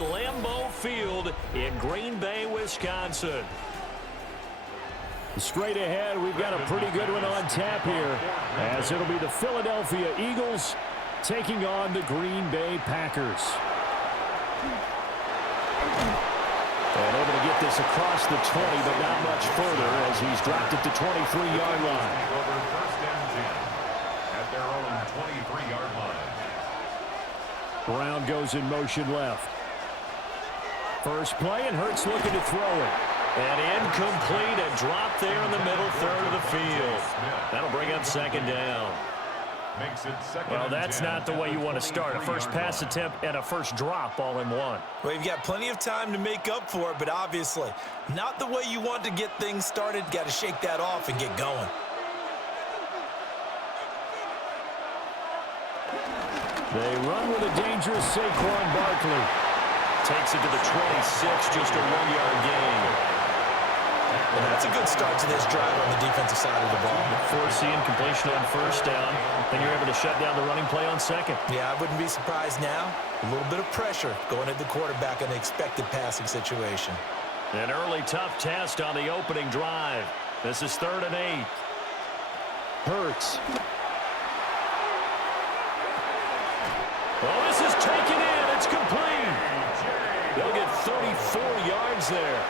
Lambeau Field in Green Bay, Wisconsin. Straight ahead, we've got a pretty good one on tap here, as it'll be the Philadelphia Eagles taking on the Green Bay Packers. And able to get this across the 20, but not much further as he's dropped it to 23-yard line. Over first and 10 at their own 23-yard line. Brown goes in motion left. First play, and Hurts looking to throw it. And incomplete, a drop there in the middle third of the field. That'll bring up second down. Well, that's not the way you want to start. A first pass attempt and a first drop all in one. Well, you've got plenty of time to make up for it, but obviously not the way you want to get things started. Got to shake that off and get going. They run with a dangerous Saquon Barkley. Takes it to the 26, just a 1-yard gain. And that's a good start to this drive on the defensive side of the ball. Forcing completion on first down, and you're able to shut down the running play on second. Yeah, I wouldn't be surprised now. A little bit of pressure going at the quarterback in an expected passing situation. An early tough test on the opening drive. This is 3rd and 8. Hurts. Well, this is taken in. It's complete. They'll get 34 yards there.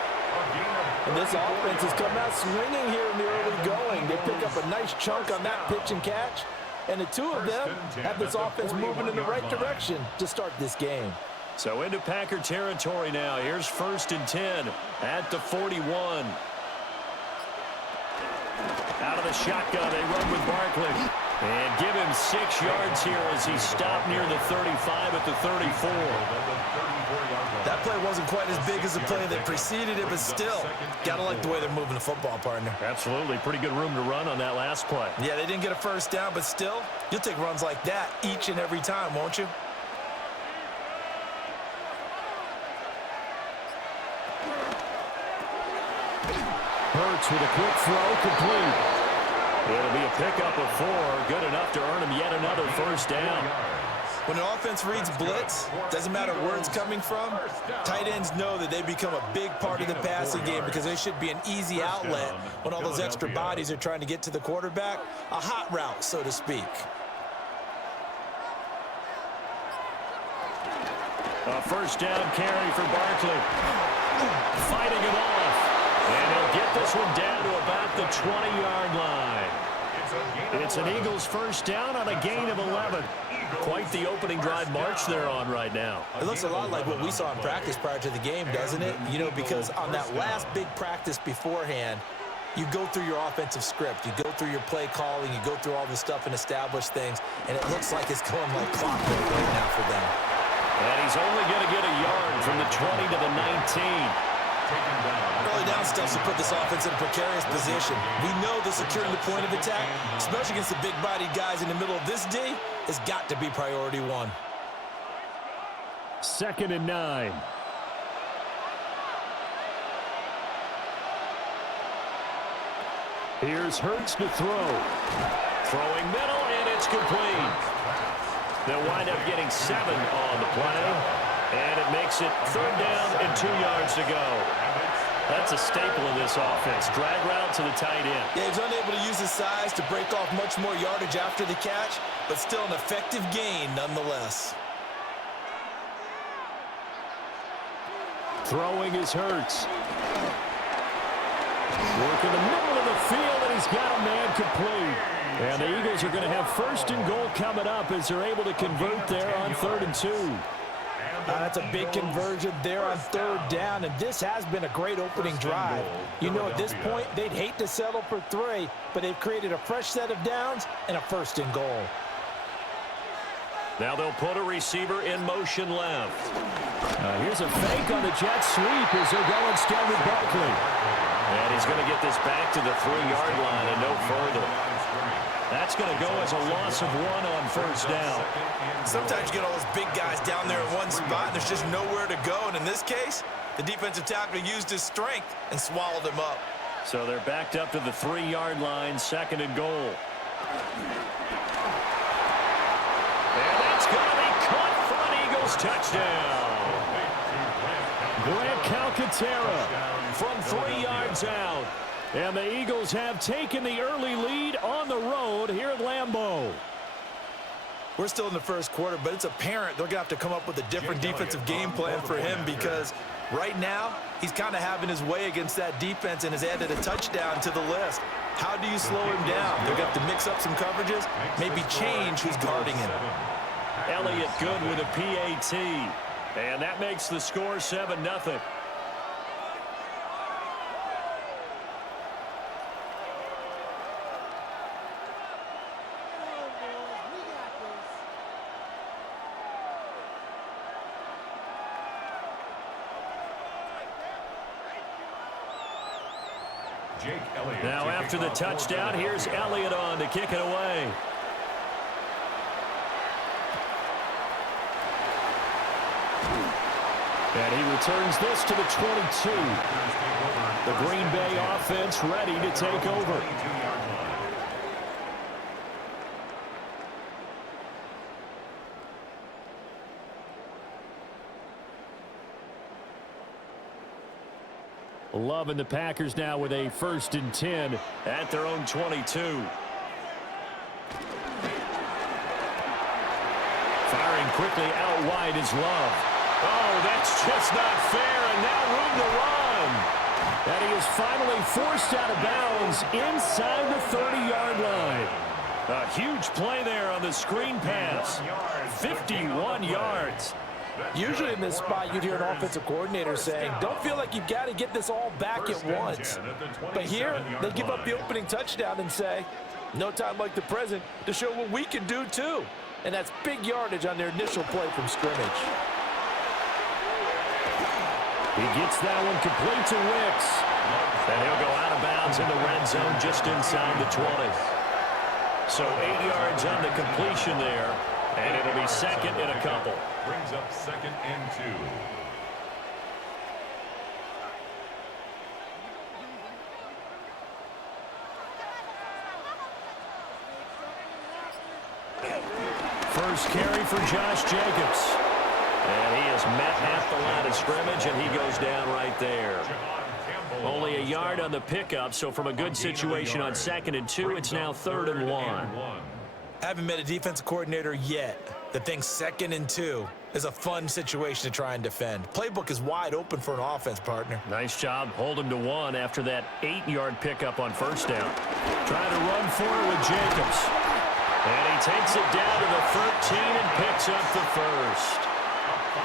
And this offense has come out swinging here in the early going. They pick up a nice chunk on that pitch and catch. And the two of them have this offense moving in the right direction to start this game. So into Packer territory now. Here's 1st and 10 at the 41. Out of the shotgun, they run with Barkley. And give him 6 yards here as he stopped near the 35 at the 34. That play wasn't quite as big as the play that preceded it, but still, gotta like the way they're moving the football, partner. Absolutely. Pretty good room to run on that last play. Yeah, they didn't get a first down, but still, you'll take runs like that each and every time, won't you? Hurts with a quick throw, complete. It'll be a pickup of 4, good enough to earn him yet another first down. When an offense reads blitz, doesn't matter where it's coming from, tight ends know that they become a big part of the passing game because they should be an easy outlet when all those extra bodies are trying to get to the quarterback. A hot route, so to speak. A first down carry for Barkley. Fighting it off. And he'll get this one down to about the 20-yard line. It's an Eagles first down on a gain of 11. Quite the opening drive march they're on right now. It looks a lot like what we saw in practice prior to the game, doesn't it? You know, because on that last big practice beforehand, you go through your offensive script. You go through your play calling. You go through all the stuff and establish things. And it looks like it's going like clockwork right now for them. And he's only going to get a yard from the 20 to the 19. Early down stuff to put this offense in a precarious position. We know the securing the point of attack, especially against the big-bodied guys in the middle of this D, has got to be priority 1. 2nd and 9. Here's Hurts to throw. Throwing middle, and it's complete. They'll wind up getting 7 on the play. And it makes it 3rd down and 2 yards to go. That's a staple of this offense. Drag route to the tight end. Yeah, he's unable to use his size to break off much more yardage after the catch, but still an effective gain nonetheless. Throwing is Hurts. Work in the middle of the field, and he's got a man complete. And the Eagles are going to have 1st and goal coming up as they're able to convert there on 3rd and 2. That's a big conversion there on 3rd down, and this has been a great opening drive. You know, at this point, they'd hate to settle for 3, but they've created a fresh set of downs and a 1st and goal. Now they'll put a receiver in motion left. Here's a fake on the jet sweep as they'll go instead with Barkley. And he's going to get this back to the 3-yard line and no further. That's going to go as a loss of 1 on 1st down. Sometimes you get all those big guys down there in one spot, and there's just nowhere to go. And in this case, the defensive tackle used his strength and swallowed him up. So they're backed up to the 3-yard line, 2nd and goal. And that's going to be caught for an Eagles touchdown. Grant Calcaterra from 3 yards out. And the Eagles have taken the early lead on the road here at Lambeau. We're still in the first quarter, but it's apparent they're going to have to come up with a different defensive game plan for him because right now he's kind of having his way against that defense and has added a touchdown to the list. How do you slow him down? They're going to have to mix up some coverages, maybe change who's guarding him. Elliott good with a PAT. And that makes the score 7-0. Now after the touchdown, here's Elliott on to kick it away. And he returns this to the 22. The Green Bay offense ready to take over. Loving the Packers now with a 1st and 10 at their own 22. Firing quickly out wide is Love. Oh, that's just not fair, and now room to run. And he is finally forced out of bounds inside the 30-yard line. A huge play there on the screen pass. 51 yards. Usually in this spot, you'd hear an offensive coordinator saying, don't feel like you've got to get this all back at once. But here, they give up the opening touchdown and say, no time like the present to show what we can do too. And that's big yardage on their initial play from scrimmage. He gets that one complete to Wicks. And he'll go out of bounds in the red zone just inside the 20. So 8 yards on the completion there. And it'll be second and a couple. Brings up 2nd and 2. First carry for Josh Jacobs. And he has met half the line of scrimmage, and he goes down right there. Only a yard on the pickup, so from a good situation on 2nd and 2, it's now 3rd and 1. Haven't met a defensive coordinator yet that thinks 2nd and 2 is a fun situation to try and defend. Playbook is wide open for an offense, partner. Nice job. Hold him to 1 after that 8-yard pickup on 1st down. Trying to run for it with Jacobs. And he takes it down to the 13 and picks up the 1st.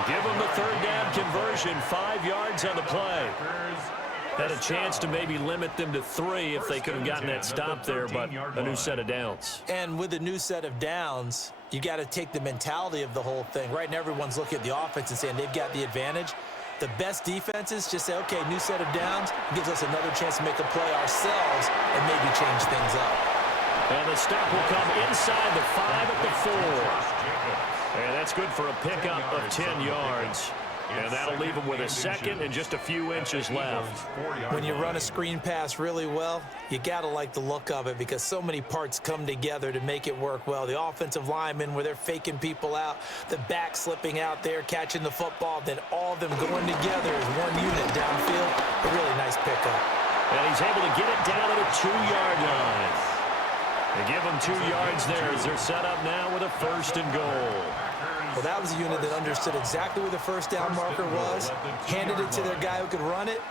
Give him the 3rd down conversion, 5 yards on the play. Had a chance to maybe limit them to 3 if they could have gotten that stop there, but a new set of downs. And with a new set of downs, you got to take the mentality of the whole thing. Right now, everyone's looking at the offense and saying they've got the advantage. The best defenses just say, okay, new set of downs gives us another chance to make a play ourselves and maybe change things up. And the stop will come inside the 5 at the 4. And that's good for a pickup of 10 yards. And that'll leave him with a 2nd and just a few inches left. When you run a screen pass really well, you got to like the look of it because so many parts come together to make it work well. The offensive linemen where they're faking people out, the back slipping out there, catching the football, then all of them going together as one unit downfield. A really nice pickup. And he's able to get it down to the 2-yard line. They give him 2 yards there as they're set up now with a 1st and goal. Well, that was a unit that understood exactly where the 1st down marker was, handed it to their guy who could run it,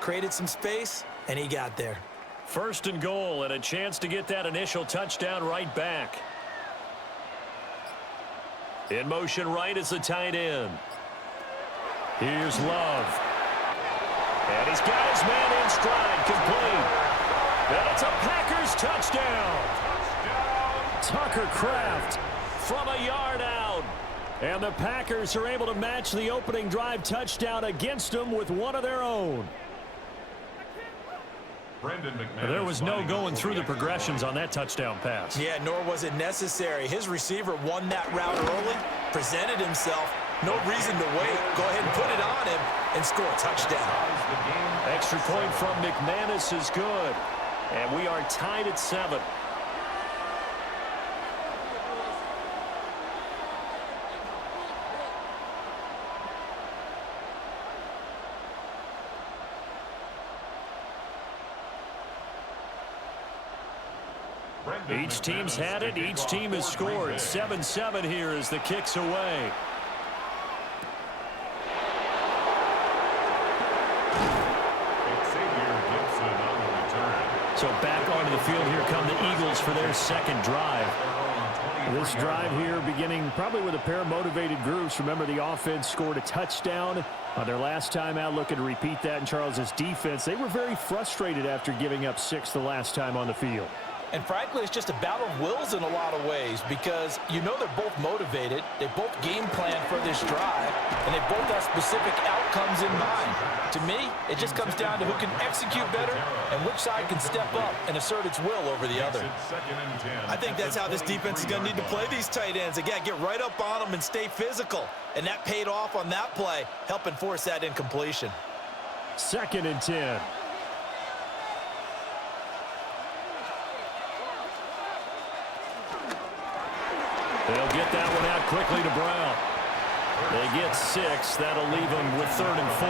created some space, and he got there. 1st and goal and a chance to get that initial touchdown right back. In motion right is the tight end. Here's Love. And he's got his man in stride, complete. And it's a Packers touchdown. Tucker Kraft from a yard out. And the Packers are able to match the opening drive touchdown against them with one of their own. There was no going through the progressions on that touchdown pass. Yeah, nor was it necessary. His receiver won that route early, presented himself. No reason to wait. Go ahead and put it on him and score a touchdown. Extra point from McManus is good. And we are tied at 7. Each team's had it. Each team has scored. 7-7 here as the kick's away. So back onto the field, here come the Eagles for their second drive. This drive here beginning probably with a pair of motivated groups. Remember, the offense scored a touchdown on their last time out, looking to repeat that in Charles's defense. They were very frustrated after giving up 6 the last time on the field. And frankly, it's just a battle of wills in a lot of ways because you know they're both motivated. They both game plan for this drive, and they both have specific outcomes in mind. To me, it just comes down to who can execute better and which side can step up and assert its will over the other. I think that's how this defense is going to need to play these tight ends. They got to get right up on them and stay physical. And that paid off on that play, helping force that incompletion. 2nd and 10. They'll get that one out quickly to Brown. They get 6. That'll leave them with 3rd and 4.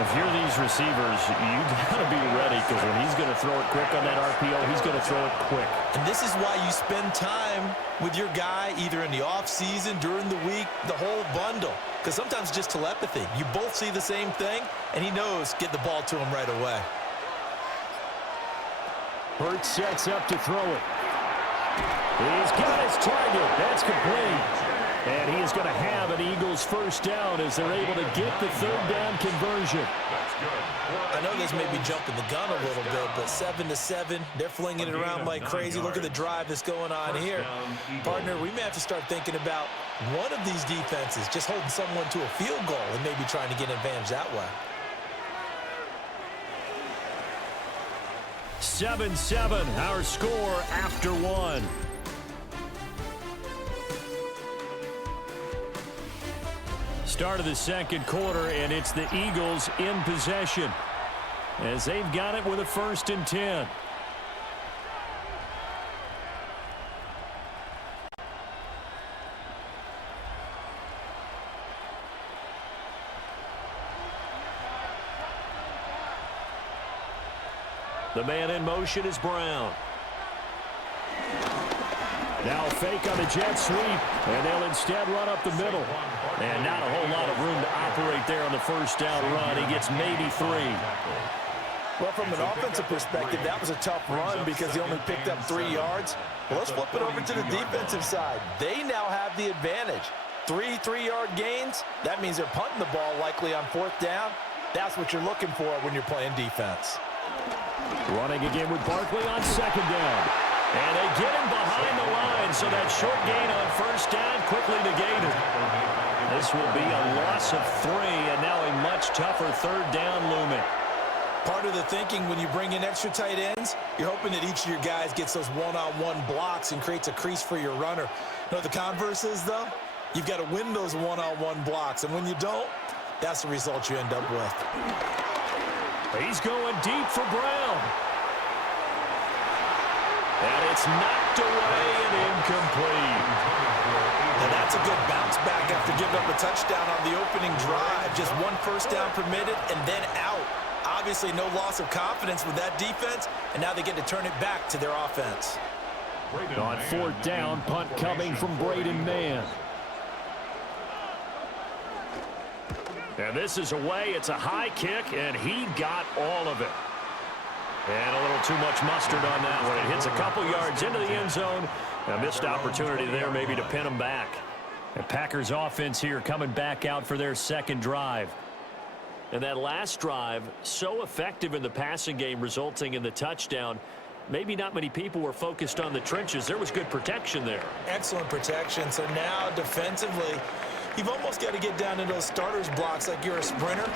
If you're these receivers, you got to be ready because when he's going to throw it quick on that RPO, he's going to throw it quick. And this is why you spend time with your guy either in the offseason, during the week, the whole bundle. Because sometimes just telepathy. You both see the same thing, and he knows get the ball to him right away. Hurts sets up to throw it. He's got his target. That's complete. And he is going to have an Eagles first down as they're able to get the 3rd down conversion. I know this may be jumping the gun a little bit, but 7-7, they're flinging it around like crazy. Look at the drive that's going on here. Partner, we may have to start thinking about one of these defenses just holding someone to a field goal and maybe trying to get an advantage that way. 7-7, our score after 1. Start of the second quarter, and it's the Eagles in possession as they've got it with a 1st and 10. The man in motion is Brown. Now a fake on the jet sweep, and they'll instead run up the middle. And not a whole lot of room to operate there on the first down run. He gets maybe 3. Well, from an offensive perspective, that was a tough run because he only picked up 3 yards. Well, let's flip it over to the defensive side. They now have the advantage. 3 3-yard gains. That means they're punting the ball likely on 4th down. That's what you're looking for when you're playing defense. Running again with Barkley on 2nd down. And they get him behind the line, so that short gain on 1st down quickly negated. This will be a loss of 3, and now a much tougher 3rd down looming. Part of the thinking when you bring in extra tight ends, you're hoping that each of your guys gets those one-on-one blocks and creates a crease for your runner. You know what the converse is, though? You've got to win those one-on-one blocks, and when you don't, that's the result you end up with. He's going deep for Brown. And it's knocked away and incomplete. And that's a good bounce back after giving up a touchdown on the opening drive. Just 1 first down permitted and then out. Obviously no loss of confidence with that defense, and now they get to turn it back to their offense. On 4th down, punt coming from Braden Mann. And this is away. It's a high kick, and he got all of it. And a little too much mustard on that one. It hits a couple yards into the end zone. A missed opportunity there maybe to pin him back. The Packers offense here coming back out for their 2nd drive. And that last drive, so effective in the passing game, resulting in the touchdown. Maybe not many people were focused on the trenches. There was good protection there. Excellent protection. So now defensively, you've almost got to get down in those starters blocks like you're a sprinter.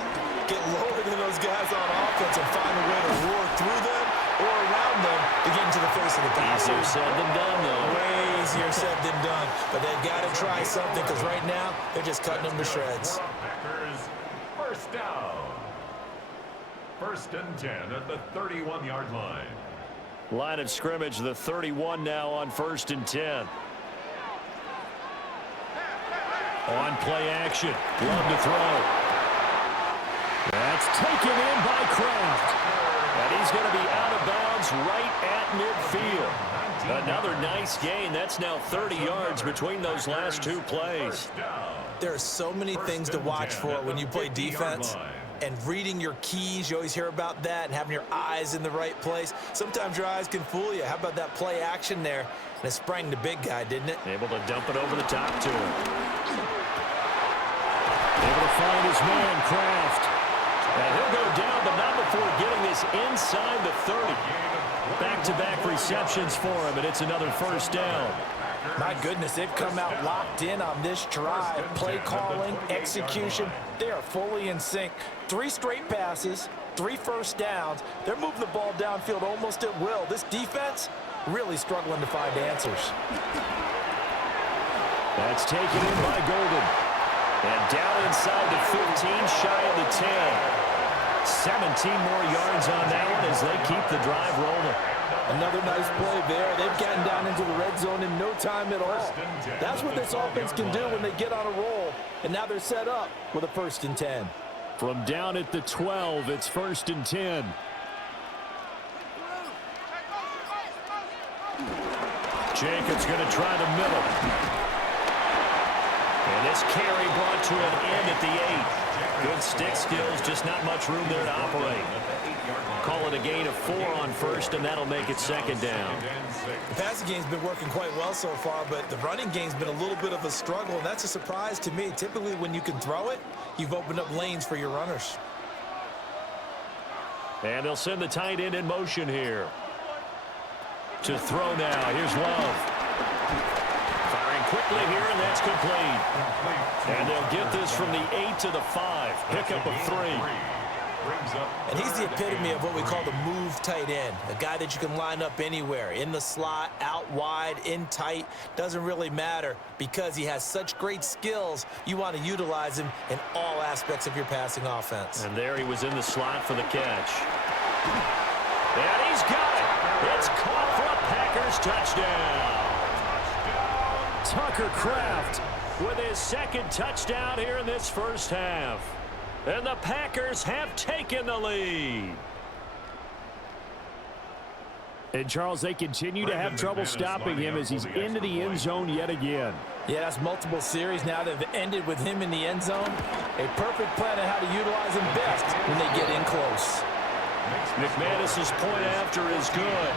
Get lower than those guys on offense and find a way to roar through them or around them to get into the face of the pass. Easier said than done, though. Way easier said than done. But they've got to try something because right now they're just cutting them to shreds. Packers, first down. 1st and 10 at the 31-yard line. Line of scrimmage, the 31 now on 1st and 10. On play action. Love to throw. That's taken in by Kraft. And he's going to be out of bounds right at midfield. Another nice gain. That's now 30 yards between those last two plays. There are so many things to watch for when you play defense. And reading your keys, you always hear about that, and having your eyes in the right place. Sometimes your eyes can fool you. How about that play action there? And it sprang the big guy, didn't it? Able to dump it over the top to him. Able to find his man, Kraft. And he'll go down, but not before getting this inside the 30. Back-to-back receptions for him, and it's another first down. My goodness, they've come out locked in on this drive. Play calling, execution, they are fully in sync. 3 straight passes, 3 first downs. They're moving the ball downfield almost at will. This defense really struggling to find answers. That's taken in by Golden. And down inside the 15, shy of the 10. 17 more yards on that one as they keep the drive rolling. Another nice play there. They've gotten down into the red zone in no time at all. That's what this offense can do when they get on a roll. And now they're set up with a 1st and 10. From down at the 12, it's 1st and 10. Jacobs going to try the middle. And this carry brought to an end at the 8. Good stick skills, just not much room there to operate. Call it a gain of 4 on 1st, and that'll make it 2nd down. The passing game's been working quite well so far, but the running game's been a little bit of a struggle, and that's a surprise to me. Typically, when you can throw it, you've opened up lanes for your runners. And they'll send the tight end in motion here. To throw now. Here's Love. Firing quickly here, and that's complete. And they'll get this from the 8 to the 5. Pickup of 3. And he's the epitome of what we call the move tight end. A guy that you can line up anywhere. In the slot, out wide, in tight. Doesn't really matter because he has such great skills. You want to utilize him in all aspects of your passing offense. And there he was in the slot for the catch. And he's got it. It's caught for a Packers touchdown. Tucker Kraft with his 2nd touchdown here in this first half. And the Packers have taken the lead. And, Charles, they continue to have trouble stopping him as he's into the end zone yet again. Yeah, that's multiple series now that have ended with him in the end zone. A perfect plan on how to utilize him best when they get in close. McManus's point after is good.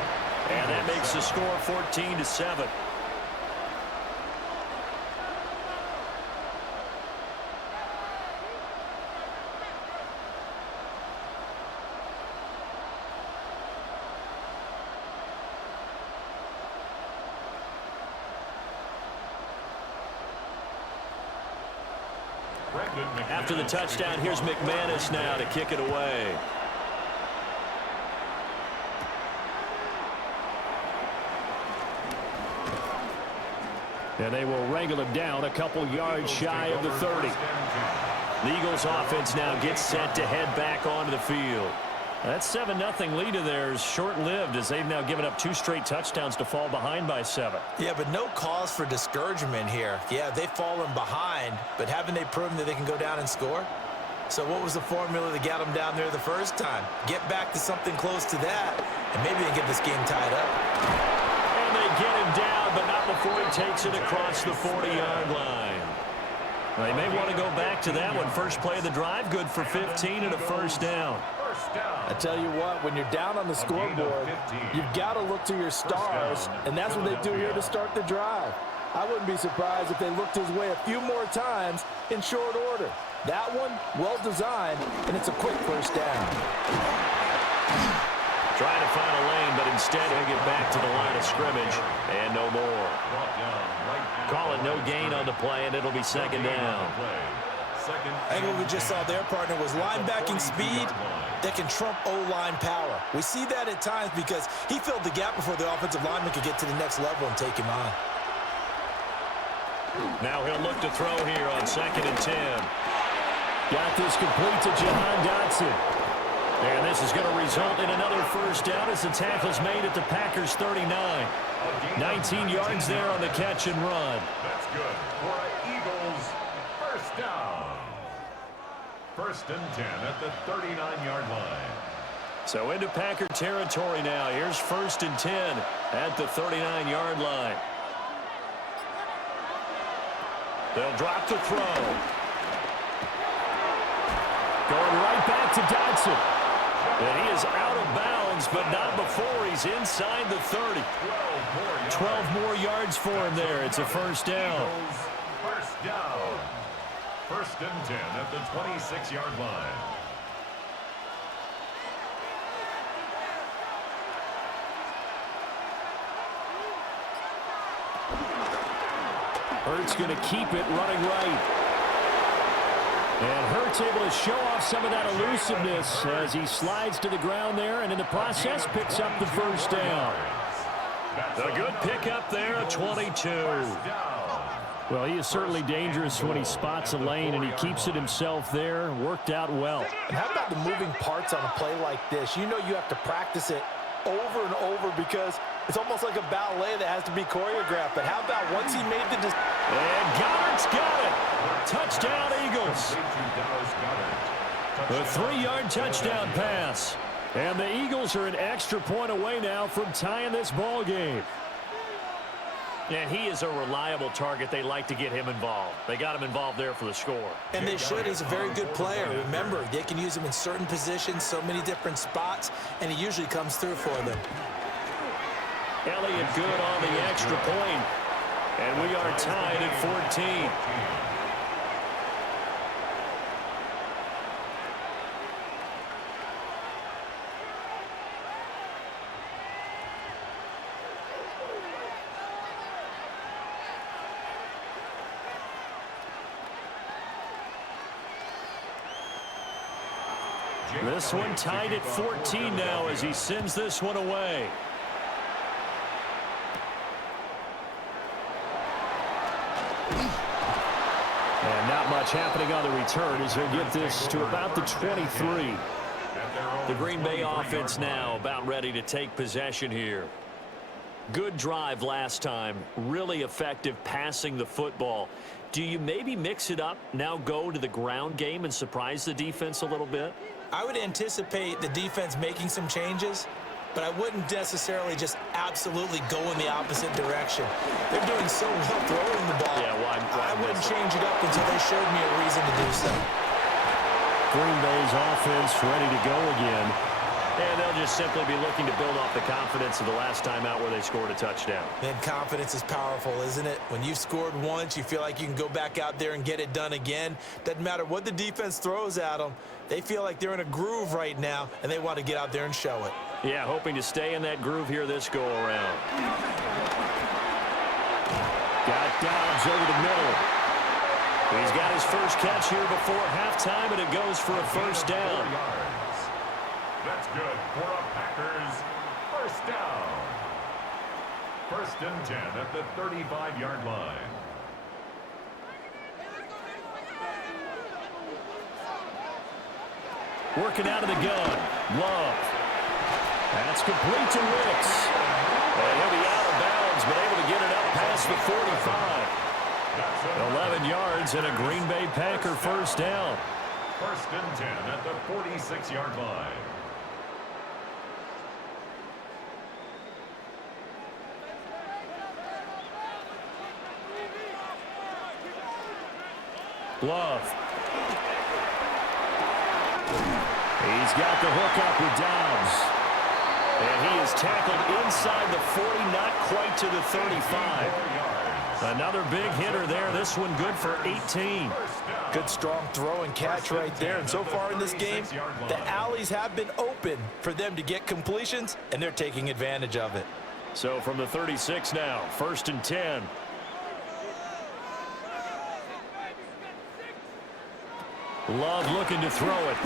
And that makes the score 14-7. After the touchdown, here's McManus now to kick it away. And they will wrangle him down a couple yards shy of the 30. The Eagles offense now gets set to head back onto the field. That 7-0 lead of theirs short-lived as they've now given up 2 straight touchdowns to fall behind by 7. Yeah, but no cause for discouragement here. Yeah, they've fallen behind, but haven't they proven that they can go down and score? So what was the formula that got them down there the first time? Get back to something close to that, and maybe they get this game tied up. And they get him down, but not before he takes it across the 40-yard line. They may want to go back to that one. First play of the drive, good for 15 and a first down. I tell you what, when you're down on the scoreboard, you've got to look to your stars, and that's what they do here to start the drive. I wouldn't be surprised if they looked his way a few more times in short order. That one, well designed, and it's a quick first down. Trying to find a lane, but instead he'll get back to the line of scrimmage, and no more. Call it no gain on the play, and it'll be 2nd down. I think what we just saw there, partner, was linebacking speed that can trump O-line power. We see that at times because he filled the gap before the offensive lineman could get to the next level and take him on. Now he'll look to throw here on 2nd and 10. Got this complete to Jahan Dotson. And this is going to result in another first down as the tackle's made at the Packers 39. 19 yards there on the catch and run. That's good for an Eagles first down. 1st and 10 at the 39-yard line. So into Packer territory now. Here's 1st and 10 at the 39-yard line. They'll drop the throw. Going right back to Dodson. And he is out of bounds, but not before he's inside the 30. 12 more yards for him there. It's a 1st down. First down. 1st and 10 at the 26-yard line. Hurts going to keep it running right. And Hurts able to show off some of that elusiveness as he slides to the ground there, and in the process picks up the 1st down. A good pickup there, a 22. Well, he is certainly dangerous when he spots a lane, and he keeps it himself there. Worked out well. And how about the moving parts on a play like this? You know you have to practice it over and over because it's almost like a ballet that has to be choreographed. But how about once he made the decision? And Goddard's got it. Touchdown, Eagles. A 3-yard touchdown pass. And the Eagles are an extra point away now from tying this ball game. And he is a reliable target. They like to get him involved. They got him involved there for the score. And they should. He's a very good player. Remember, they can use him in certain positions, so many different spots, and he usually comes through for them. Elliott good on the extra point. And we are tied at 14. This one tied at 14 now as he sends this one away. And not much happening on the return as he'll get this to about the 23. The Green Bay offense now about ready to take possession here. Good drive last time. Really effective passing the football. Do you maybe mix it up, now go to the ground game and surprise the defense a little bit? I would anticipate the defense making some changes, but I wouldn't necessarily just absolutely go in the opposite direction. They're doing so well throwing the ball. Yeah, I wouldn't change it up until they showed me a reason to do so. Green Bay's offense ready to go again. And they'll just simply be looking to build off the confidence of the last time out where they scored a touchdown. Man, confidence is powerful, isn't it? When you've scored once, you feel like you can go back out there and get it done again. Doesn't matter what the defense throws at them. They feel like they're in a groove right now, and they want to get out there and show it. Yeah, hoping to stay in that groove here this go-around. Got Dobbs over the middle. He's got his first catch here before halftime, and it goes for a 1st down. That's good for a Packers 1st down. 1st and 10 at the 35-yard line. Working out of the gun. Love. That's complete to Wicks. And he'll be out of bounds, but able to get it up past the 45. 11 yards and a Green Bay Packer 1st down. 1st and 10 at the 46-yard line. Love. He's got the hook up with Dobbs. And he is tackled inside the 40, not quite to the 35. Another big hitter there. This one good for 18. Good strong throw and catch right there. And so far in this game, the alleys have been open for them to get completions, and they're taking advantage of it. So from the 36 now, 1st and 10. Love looking to throw it.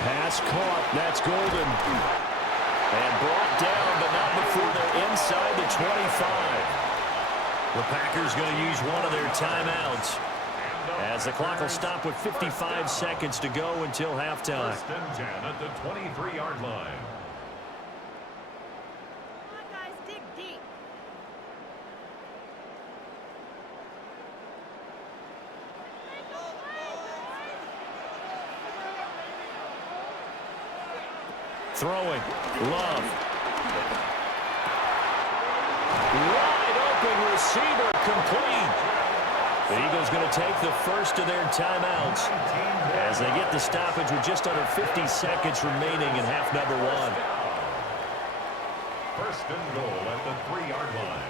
Pass caught. That's Golden. And brought down, but not before they're inside the 25. The Packers going to use one of their timeouts as the clock will stop with 55 seconds to go until halftime. 1st and 10 at the 23-yard line. Come on, guys, dig deep. Throwing. Love. Wide open receiver, complete. The Eagles going to take the first of their timeouts as they get the stoppage with just under 50 seconds remaining in half number one. First and goal at the 3-yard line.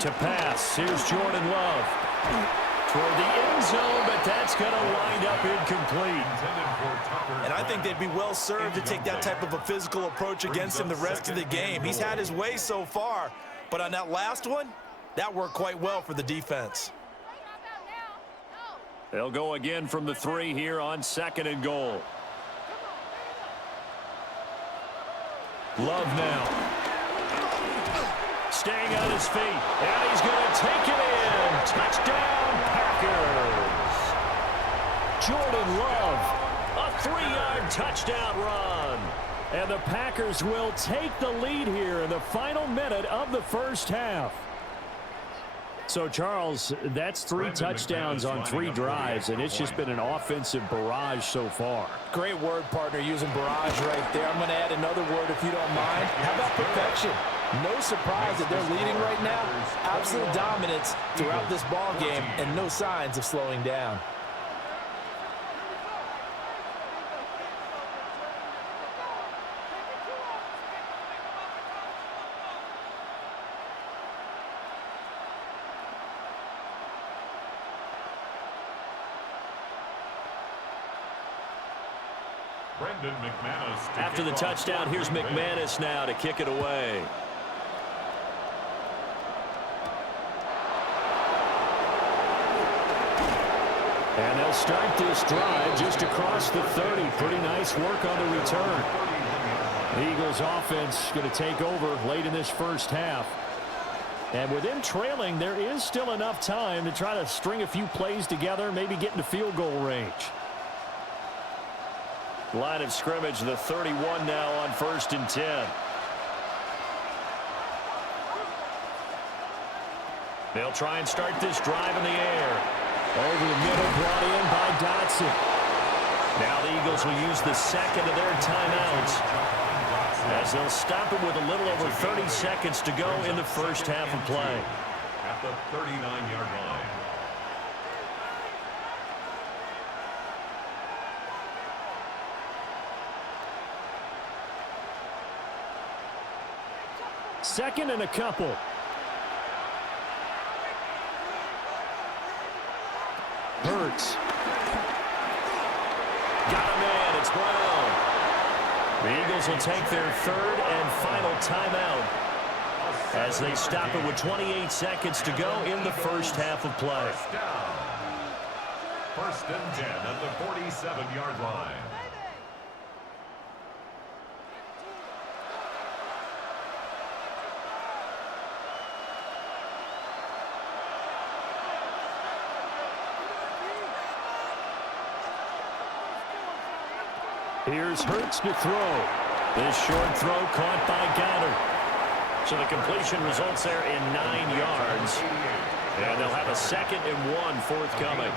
To pass, here's Jordan Love. Toward the end zone, but that's going to wind up incomplete. And I think they'd be well served to take that type of a physical approach against him the rest of the game. He's had his way so far, but on that last one, that worked quite well for the defense. They'll go again from the 3 here on 2nd and goal. Love now. Staying on his feet, and he's going to take it in. Touchdown, Packers. Jordan Love, a 3-yard touchdown run. And the Packers will take the lead here in the final minute of the first half. So, Charles, that's 3 touchdowns on 3 drives, and it's just been an offensive barrage so far. Great word, partner, using barrage right there. I'm going to add another word if you don't mind. How about perfection? No surprise that they're leading right now. Absolute dominance throughout this ball game and no signs of slowing down. After the touchdown, here's McManus now to kick it away. And they'll start this drive just across the 30. Pretty nice work on the return. The Eagles offense going to take over late in this first half. And with them trailing, there is still enough time to try to string a few plays together, maybe get into field goal range. Line of scrimmage, the 31 now on 1st and 10. They'll try and start this drive in the air. Over the middle, brought in by Dotson. Now the Eagles will use the second of their timeouts as they'll stop it with a little over 30 seconds to go in the first half of play. At the 39-yard line. Second and a couple. Hurts. Got a man. It's Brown. The Eagles will take their 3rd and final timeout as they stop it with 28 seconds to go in the first half of play. First and 10 at the 47-yard line. Here's Hurts to throw. This short throw caught by Goddard. So the completion results there in 9 yards. And they'll have a 2nd and 1 forthcoming.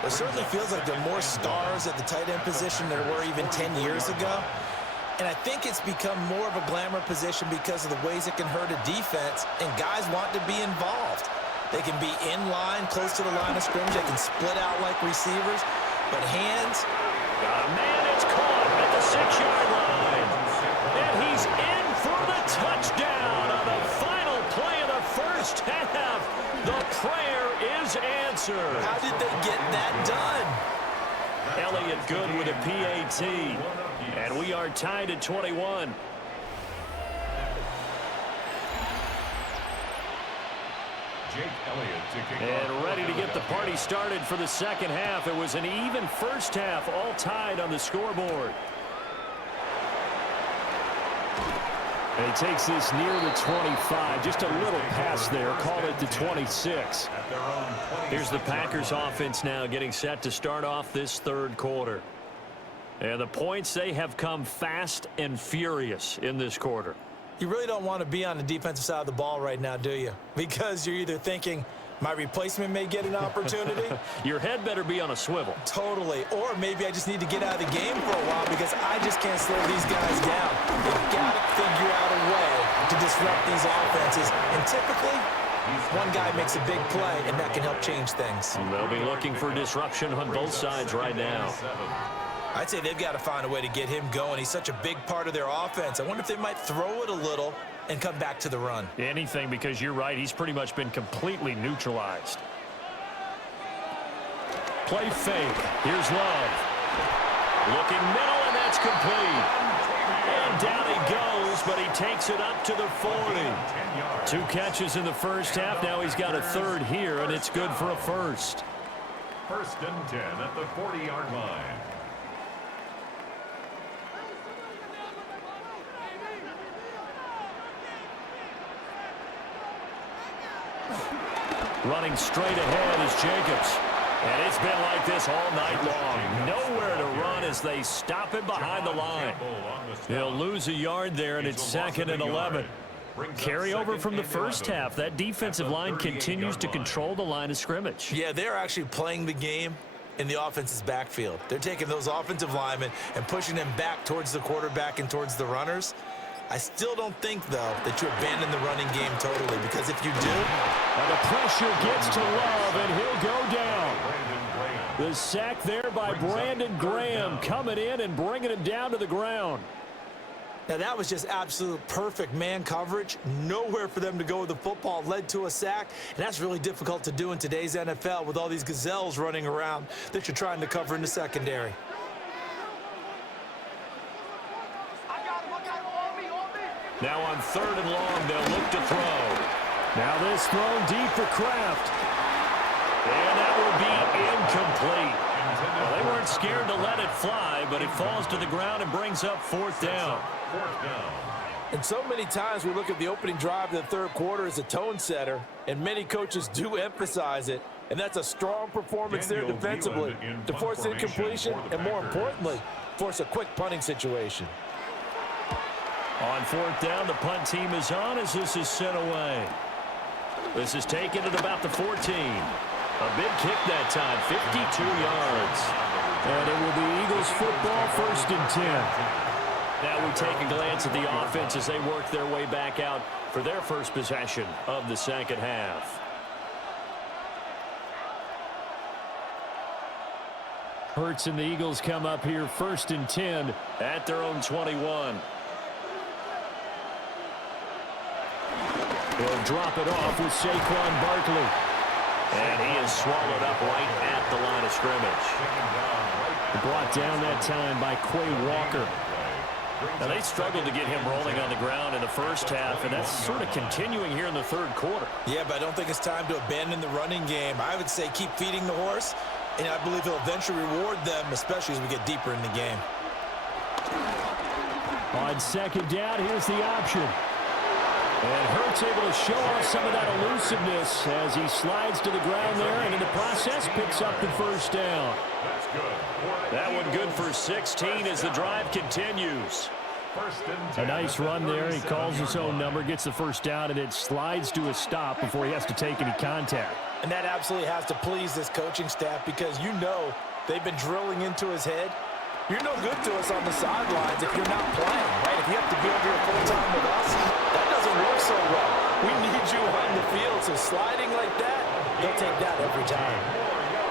It certainly feels like there are more stars at the tight end position than there were even 10 years ago. And I think it's become more of a glamour position because of the ways it can hurt a defense, and guys want to be involved. They can be in line, close to the line of scrimmage. They can split out like receivers. But hands... Got a man, it's caught at the 6-yard line. And he's in for the touchdown on the final play of the first half. The prayer is answered. How did they get that done? Elliott good with a PAT. And we are tied at 21. And ready to get the party started for the second half. It was an even first half, all tied on the scoreboard. And he takes this near the 25. Just a little pass there. Call it the 26. Here's the Packers offense now getting set to start off this 3rd quarter. And the points, they have come fast and furious in this quarter. You really don't want to be on the defensive side of the ball right now, do you? Because you're either thinking, my replacement may get an opportunity. Your head better be on a swivel. Totally. Or maybe I just need to get out of the game for a while because I just can't slow these guys down. They've got to figure out a way to disrupt these offenses. And typically, one guy makes a big play, and that can help change things. They'll be looking for disruption on both sides right now. I'd say they've got to find a way to get him going. He's such a big part of their offense. I wonder if they might throw it a little and come back to the run. Anything, because you're right. He's pretty much been completely neutralized. Play fake. Here's Love. Looking middle, and that's complete. And down he goes, but he takes it up to the 40. 2 catches in the first half. Now he's got a third here, and it's good for a first. 1st and 10 at the 40-yard line. Running straight ahead is Jacobs. And it's been like this all night long. Nowhere to run as they stop him behind the line. He'll lose a yard there, and it's 2nd and 11. Carry over from the first half. That defensive line continues to control the line of scrimmage. Yeah, they're actually playing the game in the offense's backfield. They're taking those offensive linemen and pushing them back towards the quarterback and towards the runners. I still don't think, though, that you abandon the running game totally, because if you do... And the pressure gets to Love, and he'll go down. The sack there by Brandon Graham, coming in and bringing him down to the ground. Now, that was just absolute perfect man coverage. Nowhere for them to go with the football. Led to a sack, and that's really difficult to do in today's NFL with all these gazelles running around that you're trying to cover in the secondary. Now on 3rd and long, they'll look to throw. Now this thrown deep for Kraft. And that will be incomplete. Well, they weren't scared to let it fly, but it falls to the ground and brings up 4th down. And so many times we look at the opening drive of the third quarter as a tone setter, and many coaches do emphasize it. And that's a strong performance there defensively to force incompletion and, more importantly, force a quick punting situation. On 4th down, the punt team is on as this is sent away. This is taken at about the 14. A big kick that time, 52 yards. And it will be Eagles football, 1st and 10. Now we take a glance at the offense as they work their way back out for their first possession of the second half. Hurts and the Eagles come up here 1st and 10 at their own 21. He'll drop it off with Saquon Barkley. And he is swallowed up right at the line of scrimmage. Brought down that time by Quay Walker. Now, they struggled to get him rolling on the ground in the first half, and that's sort of continuing here in the third quarter. Yeah, but I don't think it's time to abandon the running game. I would say keep feeding the horse, and I believe he'll eventually reward them, especially as we get deeper in the game. On 2nd down, here's the option. And Hurts able to show off some of that elusiveness as he slides to the ground there, and in the process picks up the 1st down. That one good for 16 as the drive continues. A nice run there. He calls his own number, gets the 1st down, and it slides to a stop before he has to take any contact. And that absolutely has to please this coaching staff, because you know they've been drilling into his head. You're no good to us on the sidelines if you're not playing, right? If you have to be over here full-time with us, that doesn't work so well. We need you on the field, so sliding like that, they'll take that every time.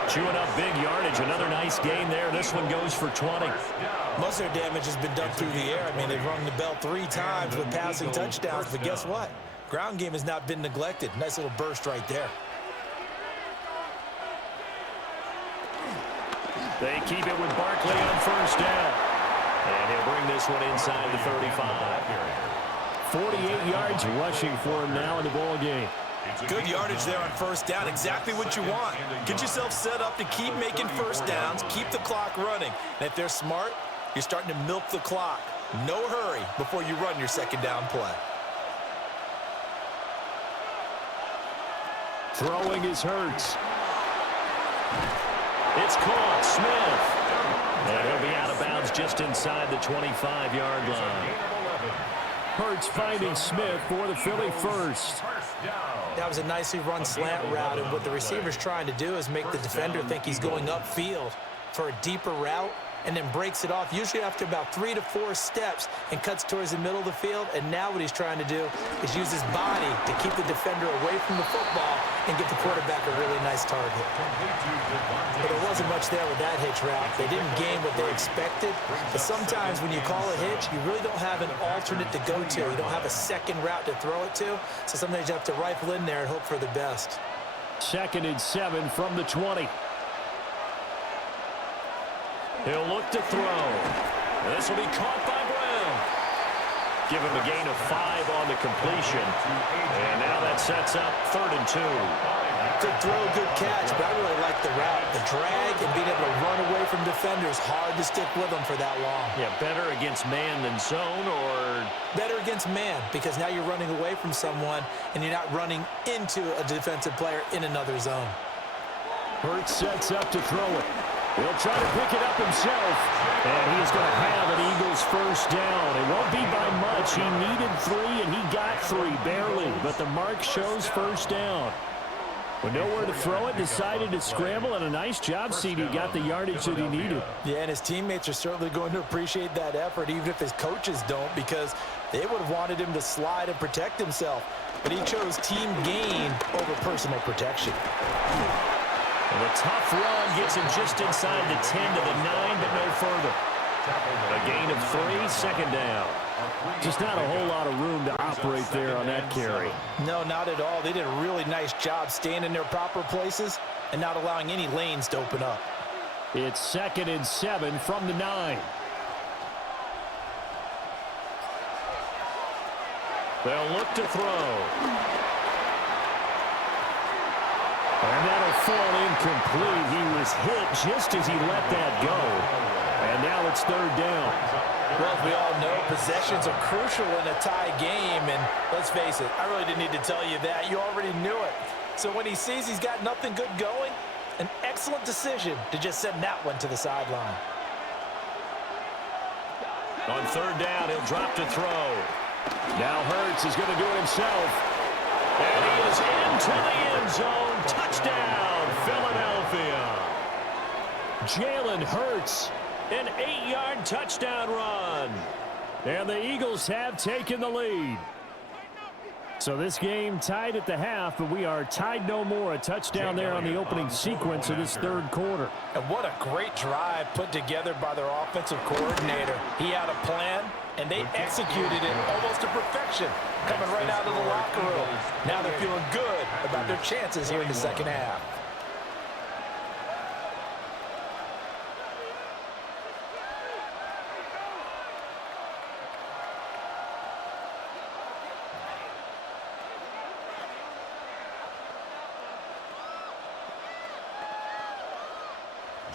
Chewing up big yardage. Another nice gain there. This one goes for 20. Most of their damage has been done through the air. I mean, they've rung the bell 3 times with passing touchdowns, but guess what? Ground game has not been neglected. Nice little burst right there. They keep it with Barkley on 1st down. And he'll bring this one inside the 35. 48 yards rushing for him now in the ball game. Good yardage there on 1st down. Exactly what you want. Get yourself set up to keep making 1st downs, keep the clock running. And if they're smart, you're starting to milk the clock. No hurry before you run your 2nd down play. Throwing is Hurts. It's caught. Smith. And he'll be out of bounds just inside the 25-yard line. Hurts finding Smith for the Philly first. That was a nicely run slant route, and what the receiver's trying to do is make the defender think he's going upfield for a deeper route, and then breaks it off, usually after about 3 to 4 steps, and cuts towards the middle of the field. And now what he's trying to do is use his body to keep the defender away from the football and get the quarterback a really nice target. But there wasn't much there with that hitch route. They didn't gain what they expected. But sometimes when you call a hitch, you really don't have an alternate to go to. You don't have a second route to throw it to. So sometimes you have to rifle in there and hope for the best. 2nd and 7 from the 20. He'll look to throw. This will be caught by Brown. Give him a gain of 5 on the completion. And now that sets up 3rd and 2. Good throw, good catch, but I really like the route. The drag and being able to run away from defenders, hard to stick with them for that long. Yeah, better against man than zone, or? Better against man, because now you're running away from someone and you're not running into a defensive player in another zone. Hurts sets up to throw it. He'll try to pick it up himself. And he is going to have an Eagles first down. It won't be by much. He needed 3, and he got 3, barely. But the mark shows first down. With nowhere to throw it, decided to scramble, and a nice job, CD. Got the yardage that he needed. Yeah, and his teammates are certainly going to appreciate that effort, even if his coaches don't, because they would have wanted him to slide and protect himself. But he chose team gain over personal protection. And a tough run gets him just inside the 10 to the 9, but no further. A gain of 3, 2nd down. Just not a whole lot of room to operate there on that carry. No, not at all. They did a really nice job staying in their proper places and not allowing any lanes to open up. It's 2nd and 7 from the 9. They'll look to throw. And that'll fall incomplete. He was hit just as he let that go. And now it's 3rd down. Well, as we all know, possessions are crucial in a tie game. And let's face it, I really didn't need to tell you that. You already knew it. So when he sees he's got nothing good going, an excellent decision to just send that one to the sideline. On 3rd down, he'll drop to throw. Now Hurts is going to do it himself. And he is into the end zone. Touchdown, Philadelphia. Jalen Hurts, an 8-yard touchdown run. And the Eagles have taken the lead. So this game tied at the half, but we are tied no more. A touchdown there on the opening sequence of this 3rd quarter. And what a great drive put together by their offensive coordinator. He had a plan, and they executed it almost to perfection, coming right out of the locker room. Now they're feeling good about their chances here in the 2nd half.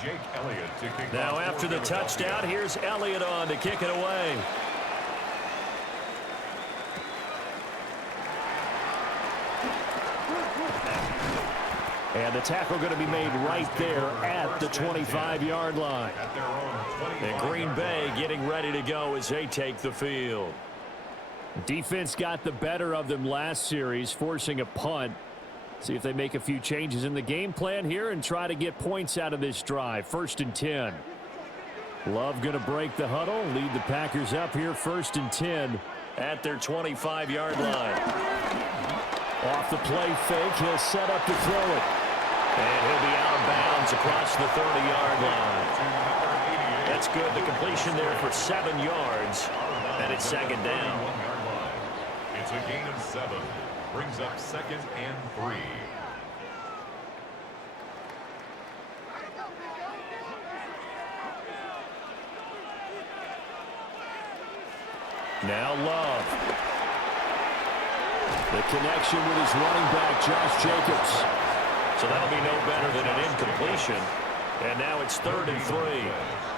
Jake Elliott to kick Now off after the touchdown, here's Elliott on to kick it away. And the tackle going to be made right there at the 25-yard line. At their own 25. And Green Bay getting ready to go as they take the field. Defense got the better of them last series, forcing a punt. See if they make a few changes in the game plan here and try to get points out of this drive. 1st and 10. Love going to break the huddle, lead the Packers up here 1st and 10 at their 25-yard line. Off the play fake, he'll set up to throw it. And he'll be out of bounds across the 30-yard line. That's good. The completion there for 7 yards. And it's 2nd down. It's a gain of 7. Brings up 2nd and 3. Now Love. The connection with his running back, Josh Jacobs. So that'll be no better than an incompletion. And now it's 3rd and 3.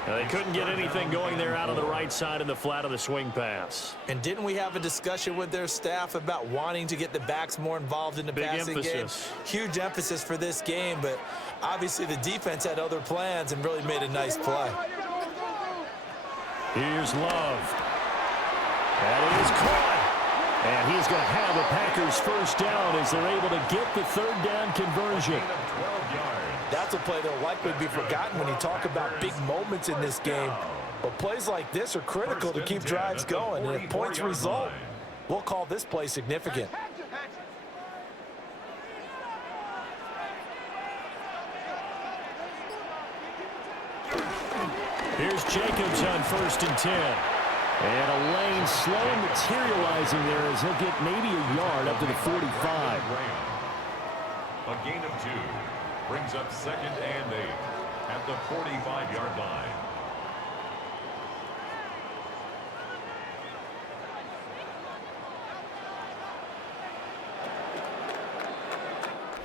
Now they couldn't get anything going there out on the right side in the flat of the swing pass. And didn't we have a discussion with their staff about wanting to get the backs more involved in the passing game? Huge emphasis for this game, but obviously the defense had other plans and really made a nice play. Here's Love. That is caught. And he's going to have a Packers first down as they're able to get the third down conversion. That's a play that will likely be forgotten when you talk about big moments in this game. But plays like this are critical to keep drives going. And if points result, we'll call this play significant. Here's Jacobs on 1st and 10. And a lane slow materializing there as he'll get maybe a yard up to the 45. A gain of 2 brings up 2nd and 8 at the 45-yard line.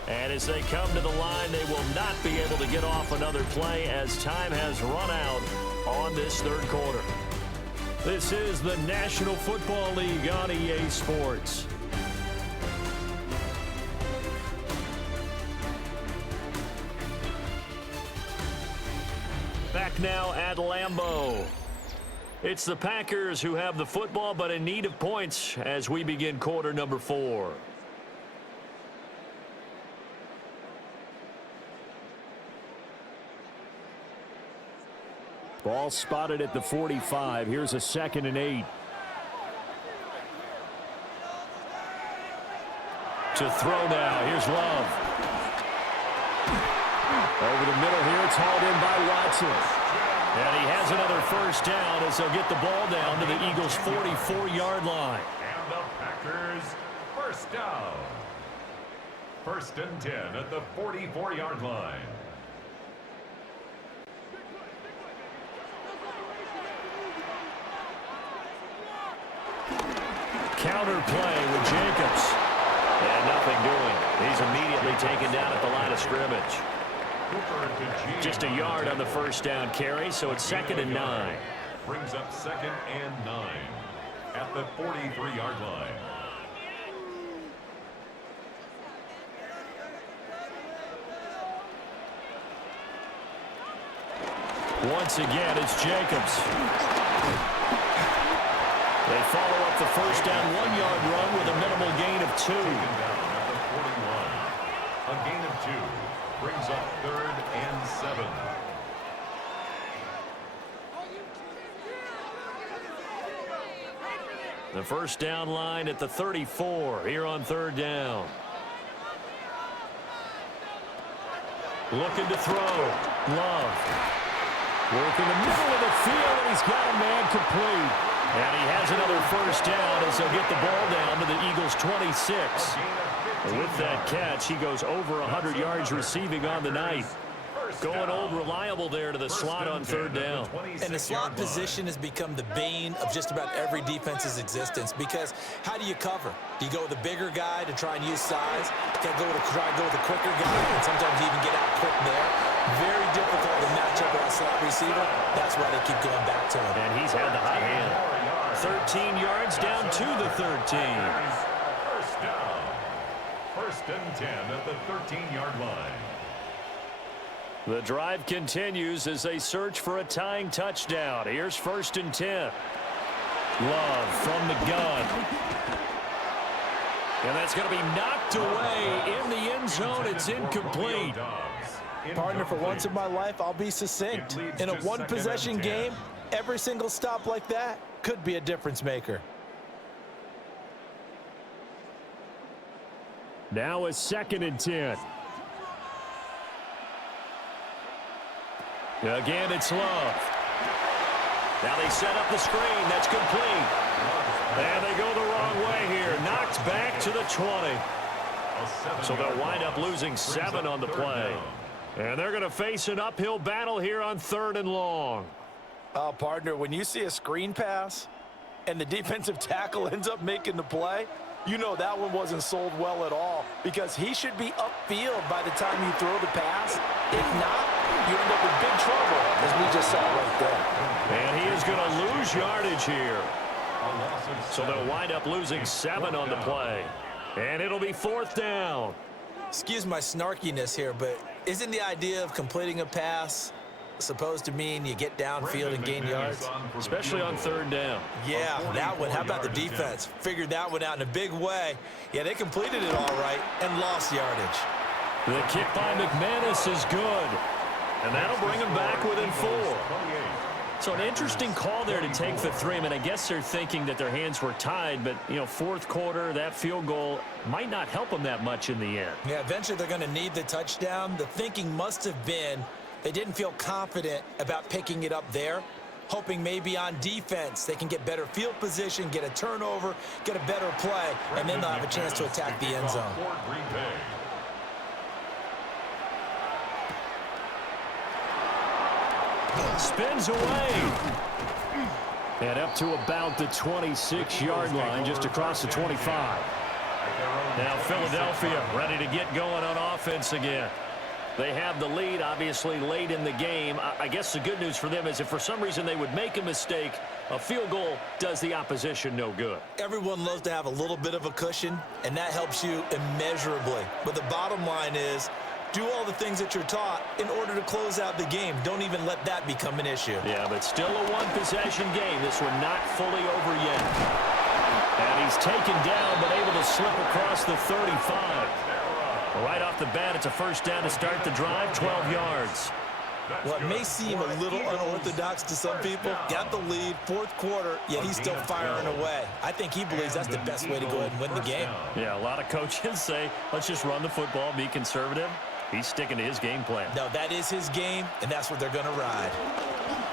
And as they come to the line, they will not be able to get off another play as time has run out on this third quarter. This is the National Football League on EA Sports. Back now at Lambeau. It's the Packers who have the football, but in need of points as we begin quarter number 4. Ball spotted at the 45. Here's a 2nd and 8. To throw now. Here's Love. Over the middle here. It's hauled in by Watson. And he has another first down as they'll get the ball down to the Eagles' 44-yard line. And the Packers first down. 1st and 10 at the 44-yard line. Counter play with Jacobs. And nothing doing. He's immediately taken down at the line of scrimmage. Just a yard on the first down carry, so it's 2nd and 9. Brings up 2nd and 9 at the 43-yard line. Once again, it's Jacobs. They follow up the first down 1-yard run with a minimal gain of 2. Taken down at the 41. A gain of 2 brings up 3rd and 7. The first down line at the 34 here on 3rd down. Looking to throw. Love. Working the middle of the field, and he's got a man complete. And he has another first down as they'll get the ball down to the Eagles' 26. With that catch, he goes over 100 yards receiving on the night. Going old reliable there to the slot on 3rd down. And the slot position has become the bane of just about every defense's existence because how do you cover? Do you go with a bigger guy to try and use size? You got to try and go with a quicker guy and sometimes even get out quick there. Very difficult to match up with a slot receiver. That's why they keep going back to him. And he's had the hot hand. 13 yards down to the 13. First down. 1st and 10 at the 13-yard line. The drive continues as they search for a tying touchdown. Here's 1st and 10. Love from the gun. And that's going to be knocked away in the end zone. It's incomplete. Partner, for once in my life, I'll be succinct. In a one-possession game, every single stop like that could be a difference maker. Now a 2nd and 10. Again, it's Love. Now they set up the screen. That's complete. And they go the wrong way here. Knocked back to the 20. So they'll wind up losing 7 on the play. And they're going to face an uphill battle here on 3rd and long. Partner, when you see a screen pass and the defensive tackle ends up making the play, you know that one wasn't sold well at all because he should be upfield by the time you throw the pass. If not, you end up in big trouble, as we just saw right there. And he is going to lose yardage here. So they'll wind up losing 7 on the play. And it'll be 4th down. Excuse my snarkiness here, but isn't the idea of completing a pass supposed to mean you get downfield and gain yards? Especially on third down. Yeah, that one. How about the defense? Figured that one out in a big way. Yeah, they completed it all right and lost yardage. The kick by McManus is good. And that'll bring them back within 4. So an interesting call there to take the 3. I mean, I guess they're thinking that their hands were tied, but, you know, fourth quarter, that field goal might not help them that much in the end. Yeah, eventually they're going to need the touchdown. The thinking must have been they didn't feel confident about picking it up there, hoping maybe on defense they can get better field position, get a turnover, get a better play, and then they'll have a chance to attack the end zone. Spins away. And up to about the 26-yard line, just across the 25. Now Philadelphia ready to get going on offense again. They have the lead, obviously, late in the game. I guess the good news for them is if for some reason they would make a mistake, a field goal does the opposition no good. Everyone loves to have a little bit of a cushion, and that helps you immeasurably. But the bottom line is, do all the things that you're taught in order to close out the game. Don't even let that become an issue. Yeah, but still a one-possession game. This one not fully over yet. And he's taken down, but able to slip across the 35. Right off the bat, it's a first down to start the drive, 12 yards. Well, it may seem a little unorthodox to some people. Got the lead, fourth quarter, yet he's still firing away. I think he believes that's the best way to go ahead and win the game. Yeah, a lot of coaches say, let's just run the football, be conservative. He's sticking to his game plan. No, that is his game, and that's what they're going to ride.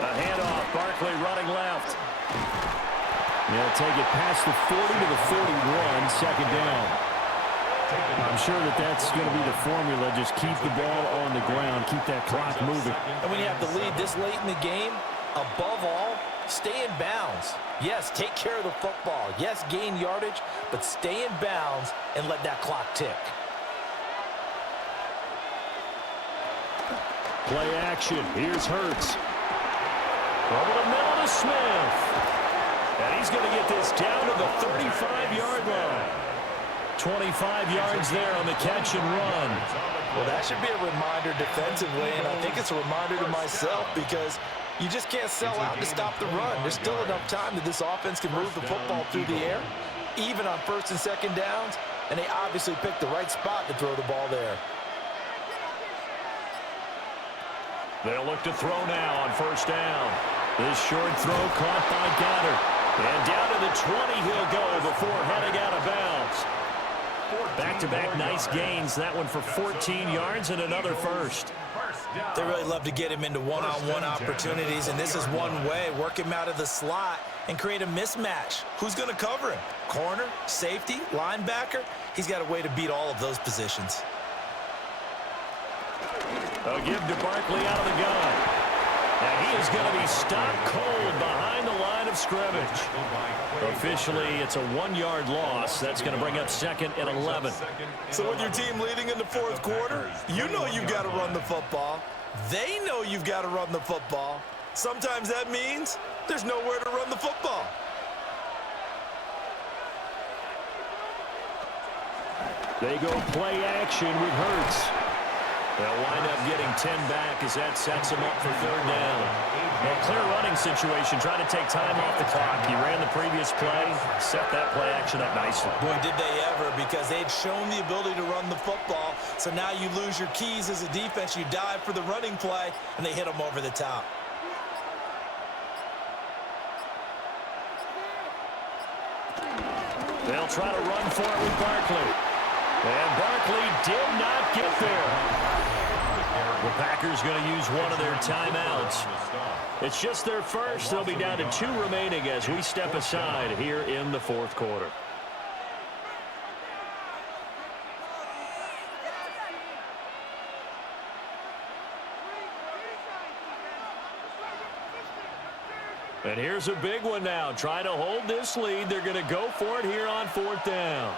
A handoff, Barkley running left. They'll take it past the 40 to the 41, second down. I'm sure that's going to be the formula. Just keep the ball on the ground, keep that clock moving. And when you have the lead this late in the game, above all, stay in bounds. Yes, take care of the football. Yes, gain yardage, but stay in bounds and let that clock tick. Play action. Here's Hurts. Over the middle to Smith. And he's going to get this down to the 35-yard line. 25 yards there on the catch and run. Well, that should be a reminder defensively, and I think it's a reminder to myself because you just can't sell out to stop the run. There's still enough time that this offense can move the football through the air, even on first and second downs, and they obviously picked the right spot to throw the ball there. They'll look to throw now on first down. This short throw caught by Goddard. And down to the 20 he'll go before heading out of bounds. Back-to-back nice gains. That one for 14 yards and another first. They really love to get him into one-on-one opportunities, and this is one way. Work him out of the slot and create a mismatch. Who's going to cover him? Corner, safety, linebacker? He's got a way to beat all of those positions. A give to Barkley out of the gun. And he is going to be stopped cold behind the line of scrimmage. Officially, it's a 1-yard loss. That's going to bring up second and 11. So with your team leading in the fourth quarter, you know you've got to run the football. They know you've got to run the football. Sometimes that means there's nowhere to run the football. They go play action with Hurts. They'll wind up getting 10 back as that sets them up for third down. A clear running situation, trying to take time off the clock. He ran the previous play, set that play action up nicely. Boy, did they ever, because they'd shown the ability to run the football. So now you lose your keys as a defense. You dive for the running play, and they hit them over the top. They'll try to run for it with Barkley. And Barkley did not get there. The Packers going to use one of their timeouts. It's just their first. They'll be down to 2 remaining as we step aside here in the fourth quarter. And here's a big one now. Trying to hold this lead. They're going to go for it here on fourth down.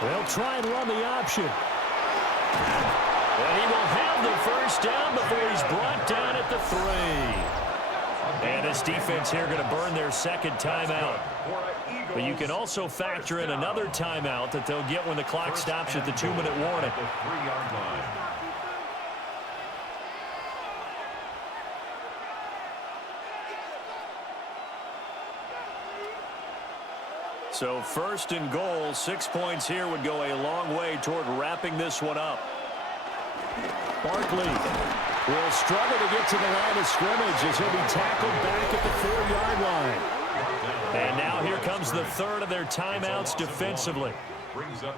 They'll try and run the option. And he will have the first down before he's brought down at the 3. And his defense here going to burn their second timeout. But you can also factor in another timeout that they'll get when the clock stops at the 2-minute warning. So first and goal, 6 points here would go a long way toward wrapping this one up. Barkley will struggle to get to the line of scrimmage as he'll be tackled back at the 4-yard line. And now here comes the third of their timeouts defensively.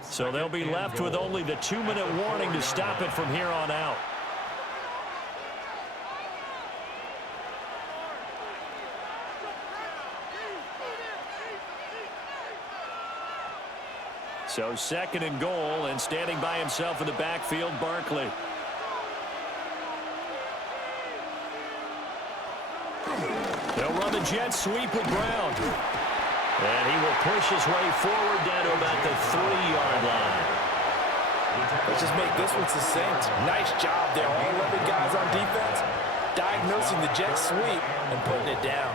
So they'll be left with only the 2-minute warning to stop it from here on out. So second and goal, and standing by himself in the backfield, Barkley. They'll run the jet sweep with Brown. And he will push his way forward down to about the 3-yard line. Let's just make this one succinct. Nice job there. All 11 guys on defense diagnosing the jet sweep and putting it down.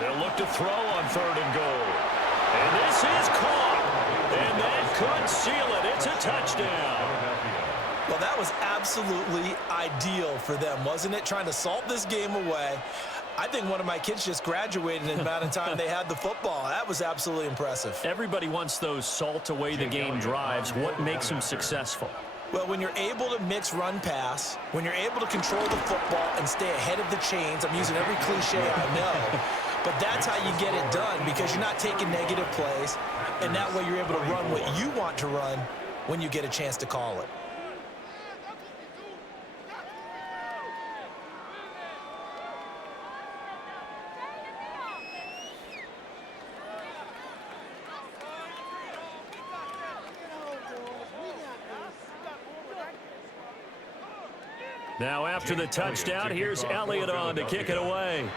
They'll look to throw on third and goal. And this is caught. And that could seal it. It's a touchdown. Well, that was absolutely ideal for them, wasn't it? Trying to salt this game away. I think one of my kids just graduated in the amount of time they had the football. That was absolutely impressive. Everybody wants those salt away the game drives. What makes them successful? Well, when you're able to mix run-pass, when you're able to control the football and stay ahead of the chains, I'm using every cliche I know, but that's how you get it done because you're not taking negative plays, and that way you're able to run what you want to run when you get a chance to call it. Now after the touchdown, here's Elliott on to kick it away.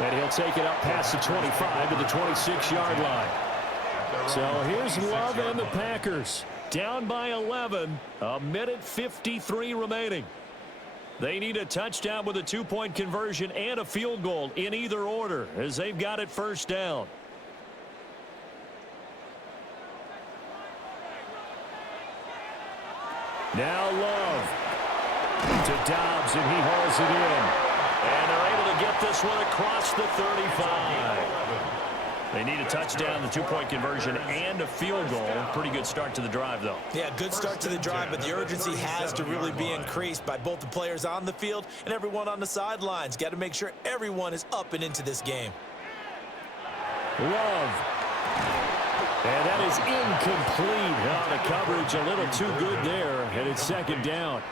And he'll take it up past the 25 to the 26-yard line. So here's Love and the Packers. Down by 11, a minute 53 remaining. They need a touchdown with a 2-point conversion and a field goal in either order as they've got it first down. Now Love to Dobbs, and he hauls it in. And they're able to get this one across the 35. They need a touchdown, the 2-point conversion, and a field goal. Pretty good start to the drive, though. Yeah, good start to the drive, but the urgency has to really be increased by both the players on the field and everyone on the sidelines. Got to make sure everyone is up and into this game. Love. And that is incomplete. Oh, the coverage a little too good there, and it's second down.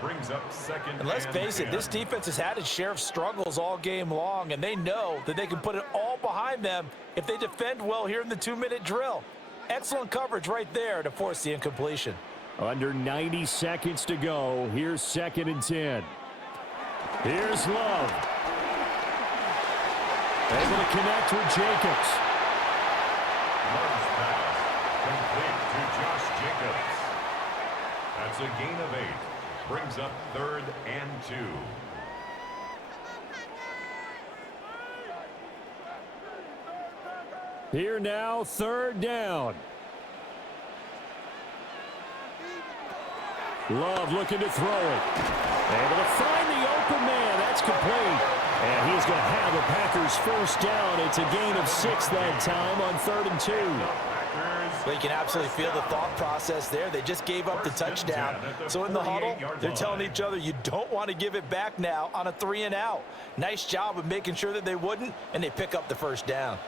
Brings up second. And let's face it, this defense has had its share of struggles all game long, and they know that they can put it all behind them if they defend well here in the 2-minute drill. Excellent coverage right there to force the incompletion. Under 90 seconds to go. Here's second and 10. Here's Love. Able to connect with Jacobs. Love's pass complete to Josh Jacobs. That's a gain of 8. Brings up third and 2. Here now, third down. Love looking to throw it. Able to find the open man. That's complete. And he's going to have the Packers first down. It's a gain of 6 that time on 3rd and 2. Well, you can absolutely feel the thought process there. They just gave up the touchdown. So in the huddle, they're telling each other, you don't want to give it back now on a 3-and-out. Nice job of making sure that they wouldn't, and they pick up the first down.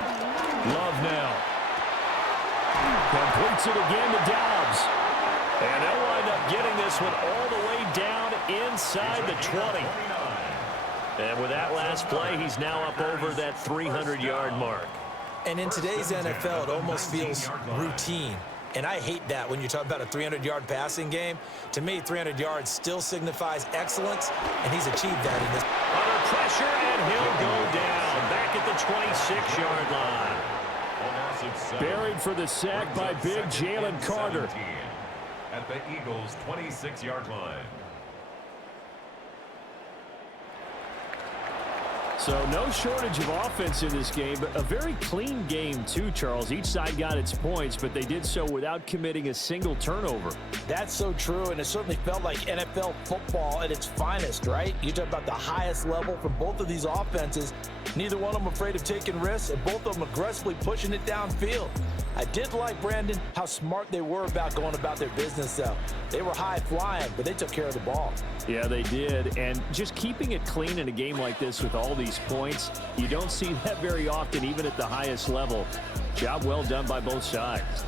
Love now. Completes it again to Dobbs. And they'll wind up getting this one all the way down inside the 20. And with that last play, he's now up over that 300-yard mark. And in today's NFL, it almost feels routine. And I hate that when you talk about a 300-yard passing game. To me, 300 yards still signifies excellence, and he's achieved that in this. Under pressure, and he'll go down back at the 26-yard line. Buried for the sack by big Jalen Carter. At the Eagles' 26-yard line. So no shortage of offense in this game, but a very clean game too, Charles. Each side got its points, but they did so without committing a single turnover. That's so true, and it certainly felt like NFL football at its finest, right? You talk about the highest level from both of these offenses. Neither one of them afraid of taking risks, and both of them aggressively pushing it downfield. I did like, Brandon, how smart they were about going about their business, though. They were high-flying, but they took care of the ball. Yeah, they did, and just keeping it clean in a game like this with all these points, you don't see that very often, even at the highest level. Job well done by both sides.